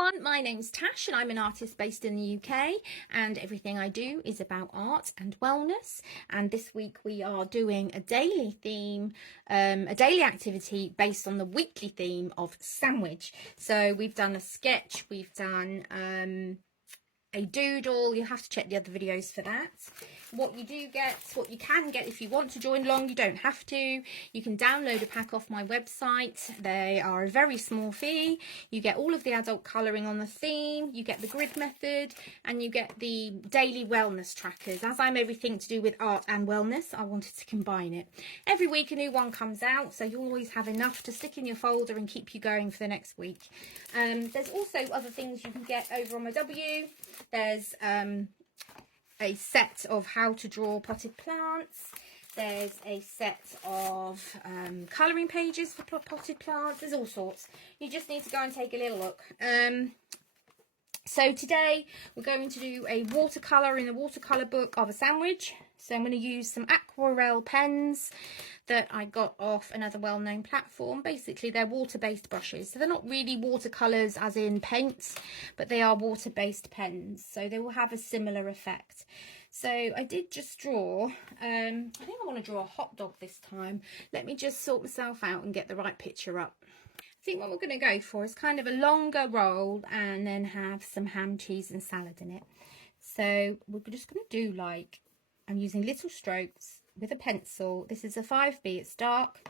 everyone, my name's Tash and I'm an artist based in the UK, and everything I do is about art and wellness. And this week we are doing a daily theme, a daily activity based on the weekly theme of sandwich. So we've done a sketch, we've done a doodle. You have to check the other videos for that. What you can get if you want to join along, you don't have to. You can download a pack off my website. They are a very small fee. You get all of the adult colouring on the theme, you get the grid method, and you get the daily wellness trackers. As I'm everything to do with art and wellness, I wanted to combine it. Every week a new one comes out, so you always have enough to stick in your folder and keep you going for the next week. There's also other things you can get over on my W. There's a set of how to draw potted plants. There's a set of colouring pages for potted plants. There's all sorts. You just need to go and take a little look. So today we're going to do a watercolour in the watercolour book of a sandwich. So I'm going to use some aquarelle pens that I got off another well-known platform. Basically, they're water-based brushes. So they're not really watercolours as in paints, but they are water-based pens. So they will have a similar effect. So I did just draw, I think I want to draw a hot dog this time. Let me just sort myself out and get the right picture up. I think what we're going to go for is kind of a longer roll and then have some ham, cheese and salad in it. So we're just going to do like, I'm using little strokes with a pencil. This is a 5B, it's dark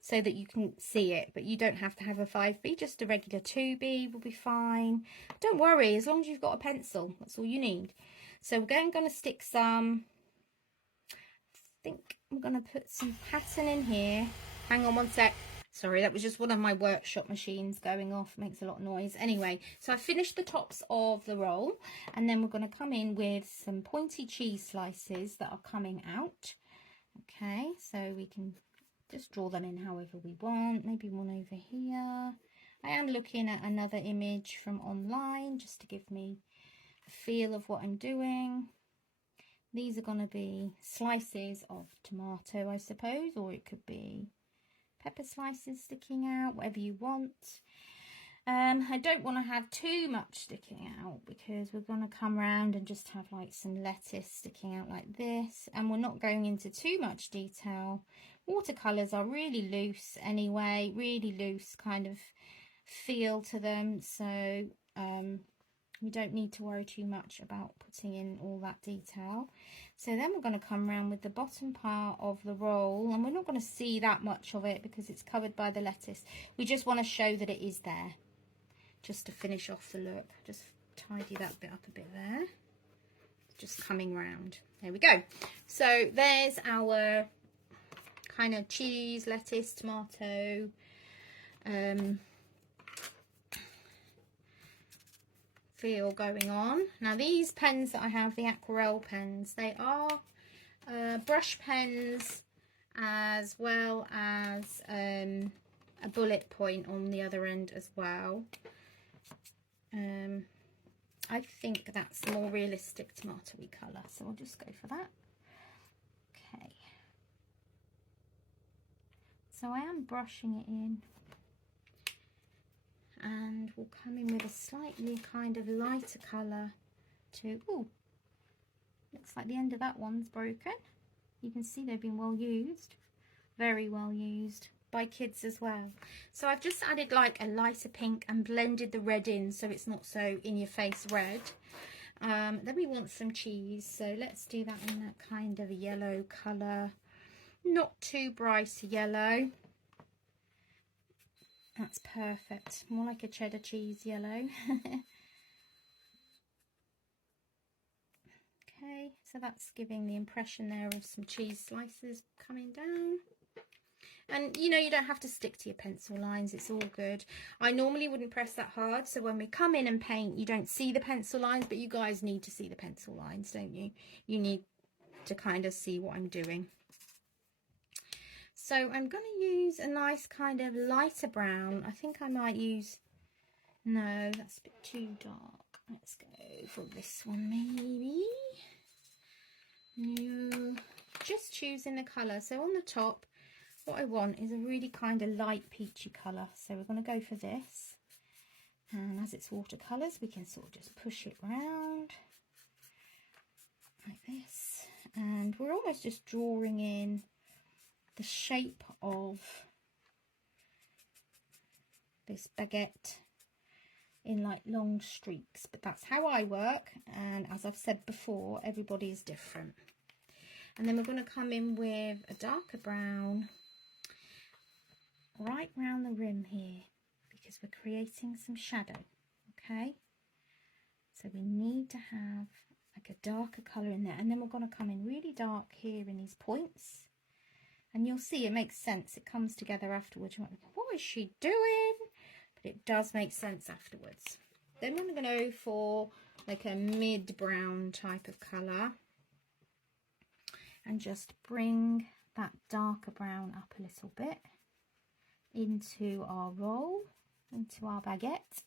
so that you can see it, but you don't have to have a 5B, just a regular 2B will be fine. Don't worry, as long as you've got a pencil, that's all you need. So we're going to stick some, I think I'm going to put some pattern in here. Hang on one sec. Sorry, that was just one of my workshop machines going off. It makes a lot of noise. Anyway, so I finished the tops of the roll, and then we're going to come in with some pointy cheese slices that are coming out. Okay, so we can just draw them in however we want. Maybe one over here. I am looking at another image from online just to give me a feel of what I'm doing. These are going to be slices of tomato, I suppose, or it could be pepper slices sticking out, whatever you want. I don't want to have too much sticking out because we're going to come around and just have like some lettuce sticking out like this, and we're not going into too much detail. Watercolours are really loose anyway, really loose kind of feel to them, so we don't need to worry too much about putting in all that detail. So then we're going to come around with the bottom part of the roll, and we're not going to see that much of it because it's covered by the lettuce. We just want to show that it is there, just to finish off the look. Just tidy that bit up a bit there. Just coming round. There we go. So there's our kind of cheese, lettuce, tomato, feel going on. Now these pens that I have, the aquarelle pens, they are brush pens as well as a bullet point on the other end as well. I think that's the more realistic tomatoey colour, so I'll just go for that. Okay, so I am brushing it in, and we'll come in with a slightly kind of lighter colour too. Ooh, looks like the end of that one's broken. You can see they've been well used, very well used by kids as well. So I've just added like a lighter pink and blended the red in so it's not so in your face red. Then we want some cheese, so let's do that in that kind of a yellow colour, not too bright a yellow. That's perfect, more like a cheddar cheese yellow. Okay, so that's giving the impression there of some cheese slices coming down. And you know, you don't have to stick to your pencil lines, it's all good. I normally wouldn't press that hard, so when we come in and paint, you don't see the pencil lines, but you guys need to see the pencil lines, don't you? You need to kind of see what I'm doing. So I'm going to use a nice kind of lighter brown. I think I might use, no, that's a bit too dark. Let's go for this one maybe. No, just choosing the colour. So on the top, what I want is a really kind of light peachy colour. So we're going to go for this. And as it's watercolours, we can sort of just push it round like this. And we're almost just drawing in the shape of this baguette in like long streaks. But that's how I work. And as I've said before, everybody is different. And then we're going to come in with a darker brown right round the rim here, because we're creating some shadow. Okay, so we need to have like a darker colour in there, and then we're going to come in really dark here in these points, and you'll see it makes sense. It comes together afterwards. You might think, what is she doing? But it does make sense afterwards. Then we're going to go for like a mid brown type of colour, and just bring that darker brown up a little bit into our roll, into our baguette.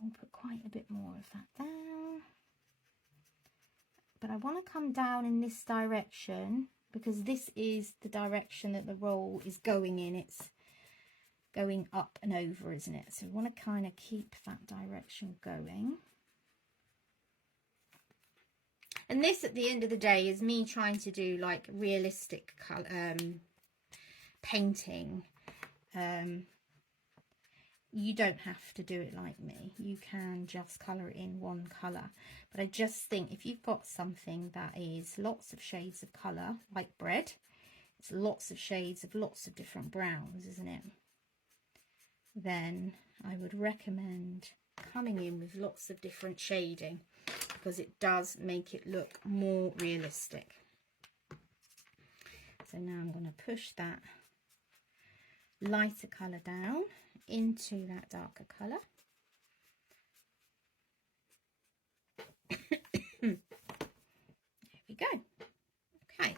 We'll put quite a bit more of that down. But I want to come down in this direction, because this is the direction that the roll is going in. It's going up and over, isn't it? So we want to kind of keep that direction going. And this, at the end of the day, is me trying to do like realistic colour, painting. You don't have to do it like me. You can just colour it in one colour. But I just think if you've got something that is lots of shades of colour, like bread, it's lots of shades of lots of different browns, isn't it? Then I would recommend coming in with lots of different shading, because it does make it look more realistic. So now I'm going to push that lighter colour down into that darker colour. There we go. Okay,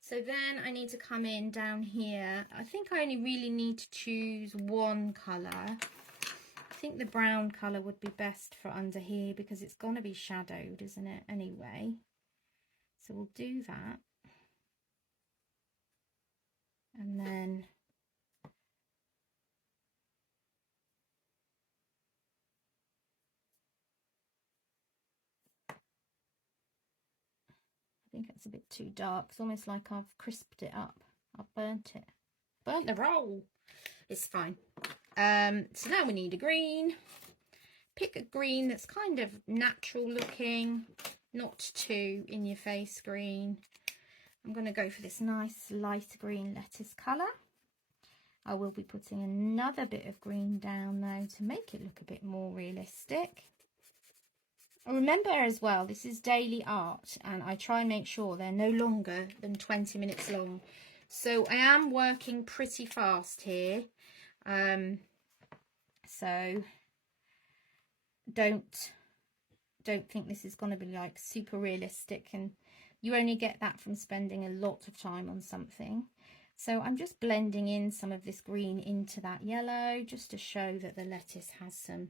so then I need to come in down here. I think I only really need to choose one colour. I think the brown colour would be best for under here, because it's going to be shadowed, isn't it, anyway? So we'll do that. And then I think it's a bit too dark. It's almost like I've crisped it up. I've burnt it. Burnt the roll. It's fine. So now we need a green. Pick a green that's kind of natural looking, not too in your face green. I'm going to go for this nice light green lettuce colour. I will be putting another bit of green down though to make it look a bit more realistic. Remember as well, this is daily art, and I try and make sure they're no longer than 20 minutes long. So I am working pretty fast here. So don't think this is going to be like super realistic, and you only get that from spending a lot of time on something. So I'm just blending in some of this green into that yellow, just to show that the lettuce has some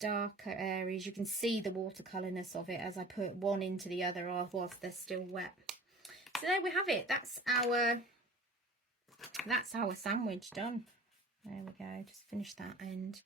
darker areas. You can see the watercolourness of it as I put one into the other whilst they're still wet. So there we have it. That's our sandwich done. There we go. Just finish that end.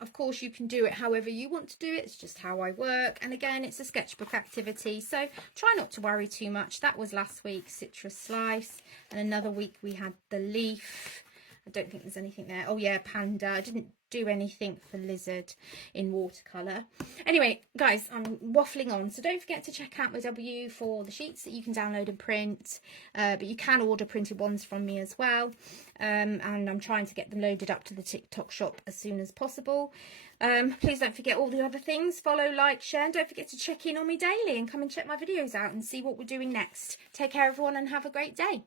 Of course you can do it however you want to do it. It's just how I work, and again, it's a sketchbook activity, so try not to worry too much. That was last week's citrus slice, and another week we had the leaf. I don't think there's anything there. Oh yeah, panda. I didn't do anything for lizard in watercolour. Anyway, guys, I'm waffling on, so don't forget to check out my W for the sheets that you can download and print, but you can order printed ones from me as well, and I'm trying to get them loaded up to the TikTok shop as soon as possible. Please don't forget all the other things. Follow, like, share, and don't forget to check in on me daily and come and check my videos out and see what we're doing next. Take care everyone, and have a great day.